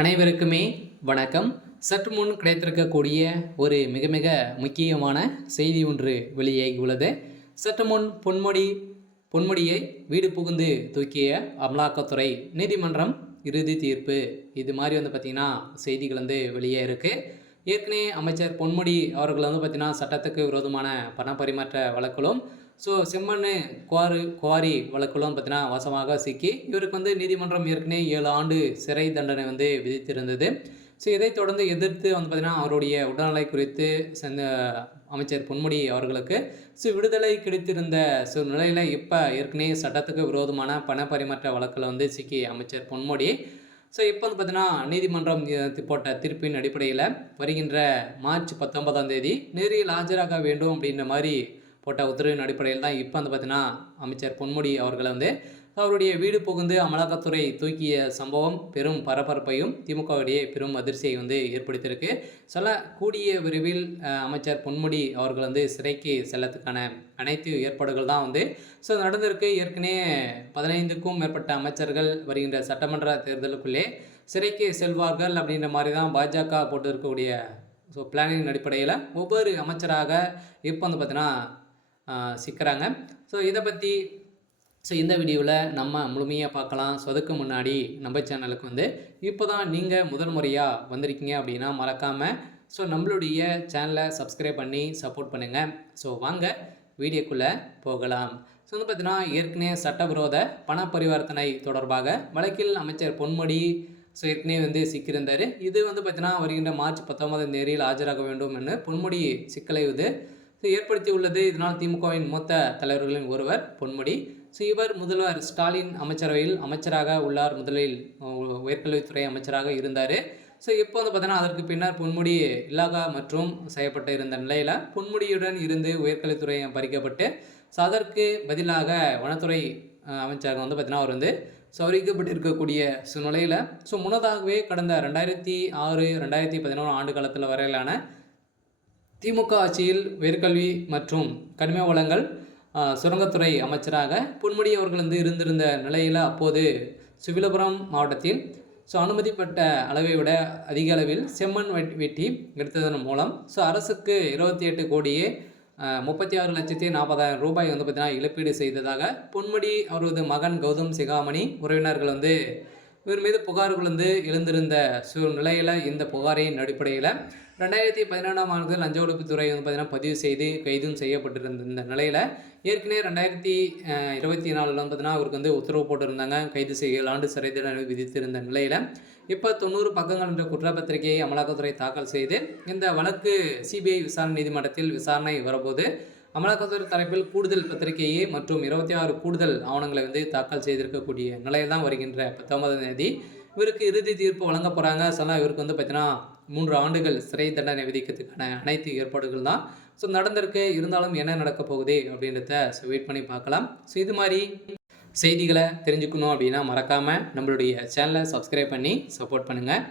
அனைவருக்குமே வணக்கம். சற்று முன் கிடைத்திருக்கக்கூடிய ஒரு மிக மிக முக்கியமான செய்தி ஒன்று வெளியாகியுள்ளது. சற்று முன் பொன்முடியை வீடு புகுந்து தூக்கிய அமலாக்கத்துறை நீதிமன்றம் இறுதி தீர்ப்பு. இது மாதிரி பார்த்திங்கன்னா செய்திகள் வெளியே இருக்குது. ஏற்கனவே அமைச்சர் பொன்முடி அவர்கள் பார்த்திங்கன்னா சட்டத்துக்கு விரோதமான பண பரிமாற்ற வழக்கிலும் செம்மண் குவாரி வழக்கிலும் பார்த்திங்கன்னா வசமாக சிக்கி இவருக்கு நீதிமன்றம் ஏற்கனவே 7 ஆண்டு சிறை தண்டனை விதித்திருந்தது. இதைத் தொடர்ந்து எதிர்த்து பார்த்திங்கன்னா அவருடைய உடல்நிலை குறித்து அமைச்சர் பொன்முடி அவர்களுக்கு விடுதலை கிடைத்திருந்த நிலையில் இப்போ ஏற்கனவே சட்டத்துக்கு விரோதமான பண பரிமாற்ற வழக்கில் சிக்கி அமைச்சர் பொன்முடி இப்போ பார்த்திங்கன்னா நீதிமன்றம் போட்ட தீர்ப்பின் அடிப்படையில் வருகின்ற மார்ச் 19ஆம் தேதி நேரில் ஆஜராக வேண்டும் அப்படின்ற மாதிரி போட்ட உத்தரவின் அடிப்படையில் தான் இப்போ பார்த்திங்கன்னா அமைச்சர் பொன்முடி அவர்களை அவருடைய வீடு புகுந்து அமலாக்கத்துறை தூக்கிய சம்பவம் பெரும் பரபரப்பையும் திமுகவுடைய பெரும் அதிர்ச்சியை ஏற்படுத்தியிருக்கு. கூடிய விரைவில் அமைச்சர் பொன்முடி அவர்கள் சிறைக்கு செல்லத்துக்கான அனைத்து ஏற்பாடுகள் தான் நடந்திருக்கு. ஏற்கனவே 15க்கும் மேற்பட்ட அமைச்சர்கள் வருகின்ற சட்டமன்ற தேர்தலுக்குள்ளே சிறைக்கு செல்வார்கள் அப்படின்ற மாதிரி தான் பாஜக போட்டு இருக்கக்கூடிய பிளானிங் அடிப்படையில் ஒவ்வொரு அமைச்சராக இப்போ பார்த்திங்கன்னா சிக்கிறாங்க. இதை பற்றி இந்த வீடியோவில் நம்ம முழுமையாக பார்க்கலாம். அதுக்கு முன்னாடி நம்ம சேனலுக்கு இப்போ தான் நீங்கள் முதல் முறையாக வந்திருக்கீங்க அப்படின்னா மறக்காமல் நம்மளுடைய சேனலை சப்ஸ்கிரைப் பண்ணி சப்போர்ட் பண்ணுங்கள். வாங்க வீடியோக்குள்ளே போகலாம். பார்த்திங்கன்னா ஏற்கனவே சட்டவிரோத பண பரிவர்த்தனை தொடர்பாக வழக்கில் அமைச்சர் பொன்முடி ஏற்கனவே சிக்கியிருந்தார். இது பார்த்திங்கன்னா வருகின்ற மார்ச் 19ஆம் தேதியில் ஆஜராக வேண்டும் என்று பொன்முடி சிக்கலை ஏற்படுத்தி உள்ளது. இதனால் திமுகவின் மூத்த தலைவர்களின் ஒருவர் பொன்முடி. இவர் முதல்வர் ஸ்டாலின் அமைச்சரவையில் அமைச்சராக உள்ளார். முதலில் உயர்கல்வித்துறை அமைச்சராக இருந்தார். இப்போ பார்த்தீங்கன்னா அதற்கு பின்னர் பொன்முடி இலாகா மற்றும் செய்யப்பட்டு இருந்த நிலையில் பொன்முடியுடன் இருந்து உயர்கல்வித்துறை பறிக்கப்பட்டு அதற்கு பதிலாக வனத்துறை அமைச்சராக பார்த்தீங்கன்னா அவர் சௌரிக்கப்பட்டிருக்கக்கூடிய சூழ்நிலையில் முன்னதாகவே கடந்த 2006, 2011 ஆண்டு காலத்தில் வரையிலான திமுக ஆட்சியில் உயர்கல்வி மற்றும் கனிம வளங்கள் சுரங்கத்துறை அமைச்சராக பொன்முடி அவர்கள் இருந்திருந்த நிலையில் அப்போது விழுப்புரம் மாவட்டத்தில் அனுமதிப்பட்ட அளவை விட அதிக அளவில் செம்மண் வெட்டி எடுத்ததன் மூலம் அரசுக்கு 28 கோடியே 36,40,000 ரூபாய் பார்த்திங்கன்னா இழப்பீடு செய்ததாக பொன்முடி அவரது மகன் கௌதம் சிகாமணி உறவினர்கள் இவர் மீது புகார்கள் எழுந்திருந்த நிலையில் இந்த புகாரின் அடிப்படையில் 2017ஆம் ஆண்டு லஞ்ச ஒழிப்புத்துறை பார்த்திங்கன்னா பதிவு செய்து கைதும் செய்யப்பட்டிருந்த இந்த நிலையில் ஏற்கனவே 2024 பார்த்திங்கன்னா அவருக்கு உத்தரவு போட்டிருந்தாங்க. கைது செய்ய 7 ஆண்டு சிறை தண்டனை விதித்திருந்த நிலையில் இப்போ 90 பக்கங்கள் என்ற குற்றப்பத்திரிகையை அமலாக்கத்துறை தாக்கல் செய்து இந்த வழக்கு சிபிஐ விசாரணை நீதிமன்றத்தில் விசாரணை வரபோது அமலாக்கத்துறை தரப்பில் கூடுதல் பத்திரிகையை மற்றும் 26 கூடுதல் ஆவணங்களை தாக்கல் செய்திருக்கக்கூடிய நிலையில் தான் வருகின்ற 19ஆம் தேதி இவருக்கு இறுதி தீர்ப்பு வழங்க போகிறாங்க. இவருக்கு பார்த்தீங்கன்னா 3 ஆண்டுகள் சிறை தண்டனை விதிக்கிறதுக்கான அனைத்து ஏற்பாடுகள் தான் நடந்திருக்கு. இருந்தாலும் என்ன நடக்க போகுது அப்படின்றத வெயிட் பண்ணி பார்க்கலாம். இது மாதிரி செய்திகளை தெரிஞ்சுக்கணும் அப்படின்னா மறக்காமல் நம்மளுடைய சேனலை சப்ஸ்கிரைப் பண்ணி சப்போர்ட் பண்ணுங்கள்.